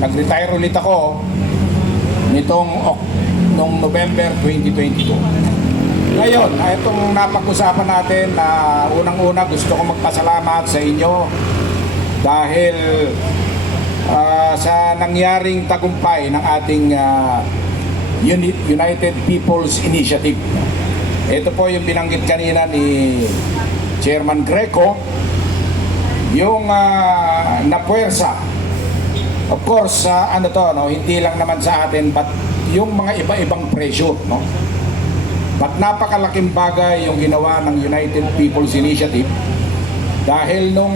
nag-retire ulit ako nung November 2022. Ngayon, itong napag-usapan natin na unang-una gusto ko magpasalamat sa inyo dahil sa nangyaring tagumpay ng ating United People's Initiative. Ito po yung binanggit kanina ni Chairman Greco, yung napuwersa. Of course, hindi lang naman sa atin, but yung mga iba-ibang pressure, no? But napakalaking bagay yung ginawa ng United People's Initiative dahil nung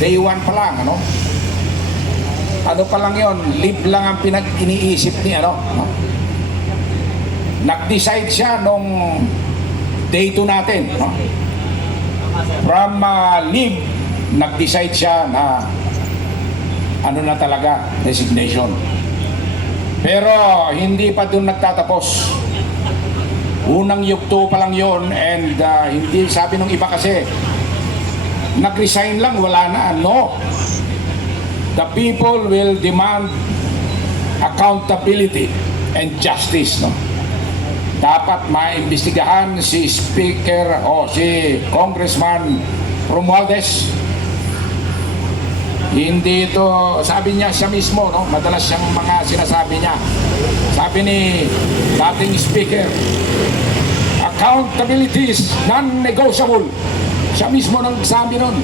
day one pa lang, ano pa lang yon, live lang ang iniisip ni no? Nag-decide siya nung day 2 natin, no? From live, nag-decide siya na na talaga, resignation. Pero hindi pa doon nagtatapos. Unang yugto pa lang yon, and hindi, sabi nung iba kasi, nag-resign lang, wala na. No. The people will demand accountability and justice. No? Dapat maimbestigahan si Speaker o si Congressman Romualdez. Hindi ito, sabi niya siya mismo, no? Madalas siyang mga sinasabi niya. Sabi ni dating Speaker, accountability is non-negotiable. Siya mismo nang sabi nun.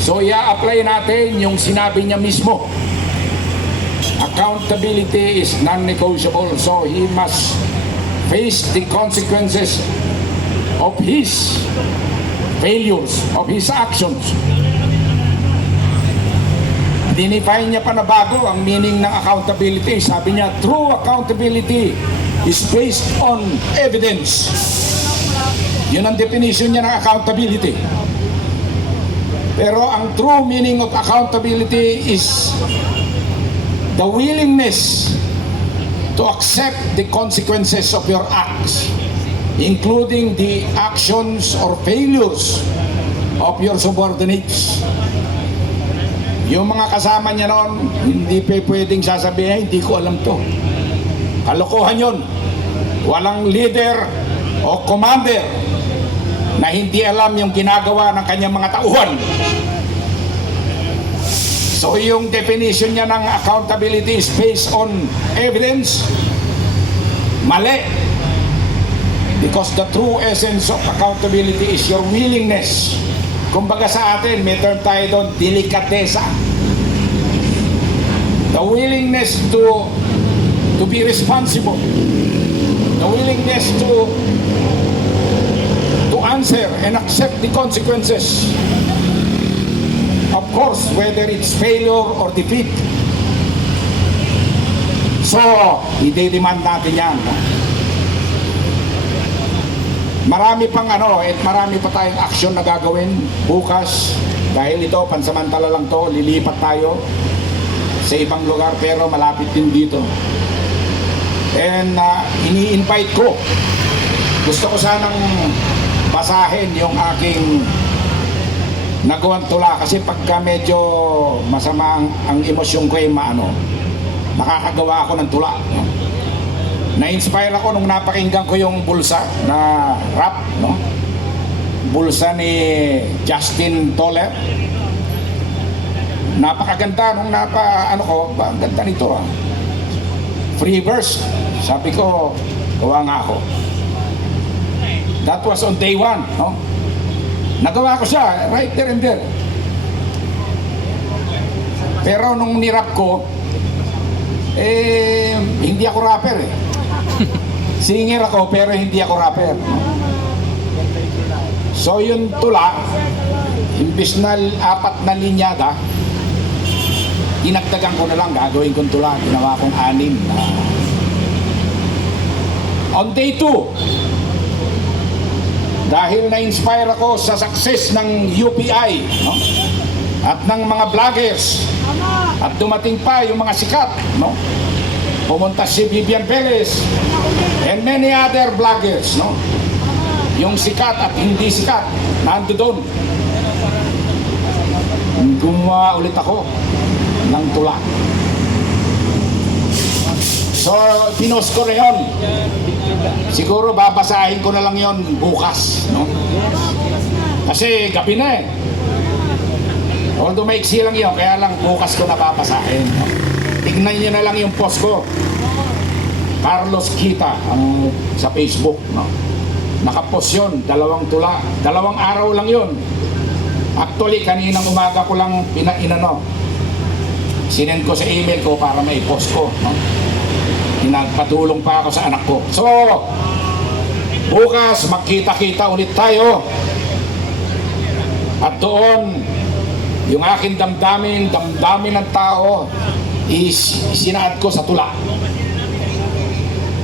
So i-apply natin yung sinabi niya mismo. Accountability is non-negotiable. So he must face the consequences of his failures, of his actions. Dinifine niya pa na bago ang meaning ng accountability. Sabi niya, true accountability is based on evidence. Yun ang definition niya ng accountability. Pero ang true meaning of accountability is the willingness to accept the consequences of your acts, including the actions or failures of your subordinates. Yung mga kasama niya noon, hindi pwedeng sasabihin, hindi ko alam to. Kalokohan yun. Walang leader o commander na hindi alam yung ginagawa ng kanyang mga tauhan. So yung definition niya ng accountability is based on evidence. Mali. Because the true essence of accountability is your willingness. Kumbaga sa atin, may term tayo doon, delikatesa. The willingness to be responsible. The willingness to answer and accept the consequences. Of course, whether it's failure or defeat. So, i-demand natin yan. Marami pang marami pa tayong action na gagawin bukas. Dahil ito, pansamantala lang to, lilipat tayo sa ibang lugar pero malapit din dito. And ini-invite ko. Gusto ko sanang basahin yung aking nagawang tula kasi pagka medyo masama ang emosyon ko nakakagawa ako ng tula. Na-inspire ako nung napakinggan ko yung bulsa na rap, no? Bulsa ni Justin Toller. Napakaganda nung ang ganda nito Free verse. Sabi ko, gawa nga ako. That was on day 1, no? Nagawa ko siya, right there and there. Pero nung nirap ko, hindi ako rapper Singer ako pero hindi ako rapper. So yung tula, imbis na 4 na linyada, dinagdagan ko na lang, gagawin kong tula, ginawa kong 6 na. On day 2, dahil na-inspire ako sa success ng UPI, no? At ng mga vloggers, at dumating pa yung mga sikat, no? Pumunta si Vivian Perez and many other vloggers, no? Yung sikat at hindi sikat, nando doon. Gumawa ulit ako ng tula. So, pinost ko na yun. Siguro babasahin ko na lang yon bukas, no? Kasi gabi na eh. Although maiksi lang yun, kaya lang bukas ko na babasahin, no? Tignan nyo na lang yung post ko. Carlos Kita sa Facebook, no? Nakapost yun, 2 tula. 2 araw lang yun. Actually, kaninang umaga ko lang sinend ko sa email ko para mai-post ko, no? Pinagpatulong pa ako sa anak ko. So, bukas magkita-kita ulit tayo. At doon, yung aking damdamin ng tao, isinaad ko sa tula.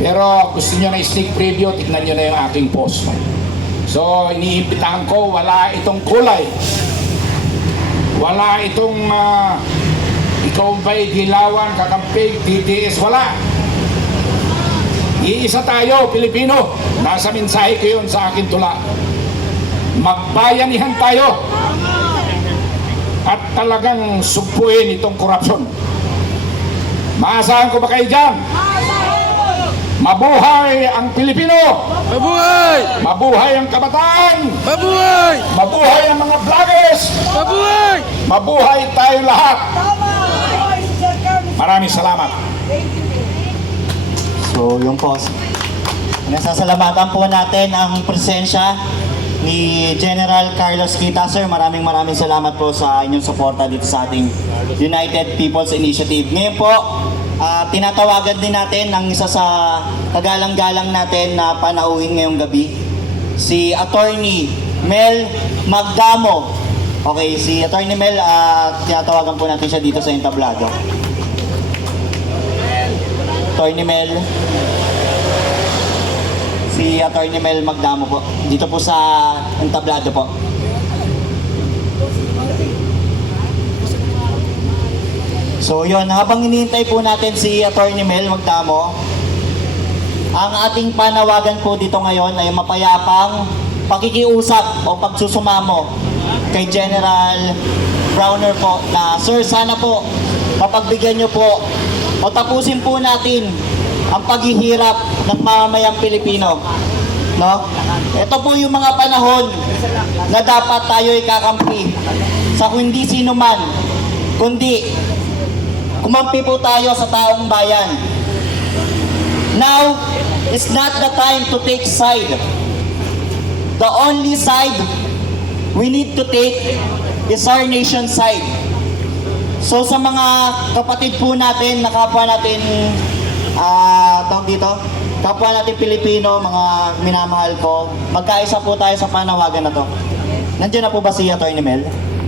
Pero gusto nyo na sneak preview, tignan nyo na yung aking post. So, iniimbitahan ko, wala itong kulay. Wala itong ikaw ba'y dilawan, kakampig, DDS, wala. Iisa tayo, Pilipino. Nasa mensahe ko yun sa aking tula. Magbayanihan tayo. At talagang sugpuin itong korupsyon. Maasahan ko ba kayo dyan? Mabuhay ang Pilipino! Mabuhay! Mabuhay ang kabataan! Mabuhay! Mabuhay ang mga vloggers! Mabuhay! Mabuhay tayo lahat! Maraming salamat. So, yung po. Nasasalamatan po natin ang presensya ni General Carlos Kita. Sir, maraming salamat po sa inyong suporta dito sa ating United People's Initiative. Ngayon po, tinatawagan din natin ang isa sa kagalang-galang natin na panauhin ngayong gabi, si Attorney Mel Magdamo. Okay, si Attorney Mel, tinatawagan po natin siya dito sa entablado. Attorney Mel. Si Attorney Mel Magdamo po. Dito po sa entablado po. So yun, habang hinihintay po natin si Attorney Mel Magdamo, ang ating panawagan po dito ngayon ay mapayapang pakikiusap o pagsusumamo kay General Browner po na, Sir, sana po mapagbigyan nyo po o tapusin po natin ang paghihirap ng mamamayang Pilipino. No? Ito po yung mga panahon na dapat tayo ikakampi sa hindi sino man, kundi kumampi po tayo sa taong bayan. Now is not the time to take side. The only side we need to take is our nation's side. So sa mga kapatid po natin, na kapwa natin, tawag dito, kapwa natin Pilipino, mga minamahal ko, magkaisa po tayo sa panawagan na to. Nandiyan na po ba si Attorney Mel?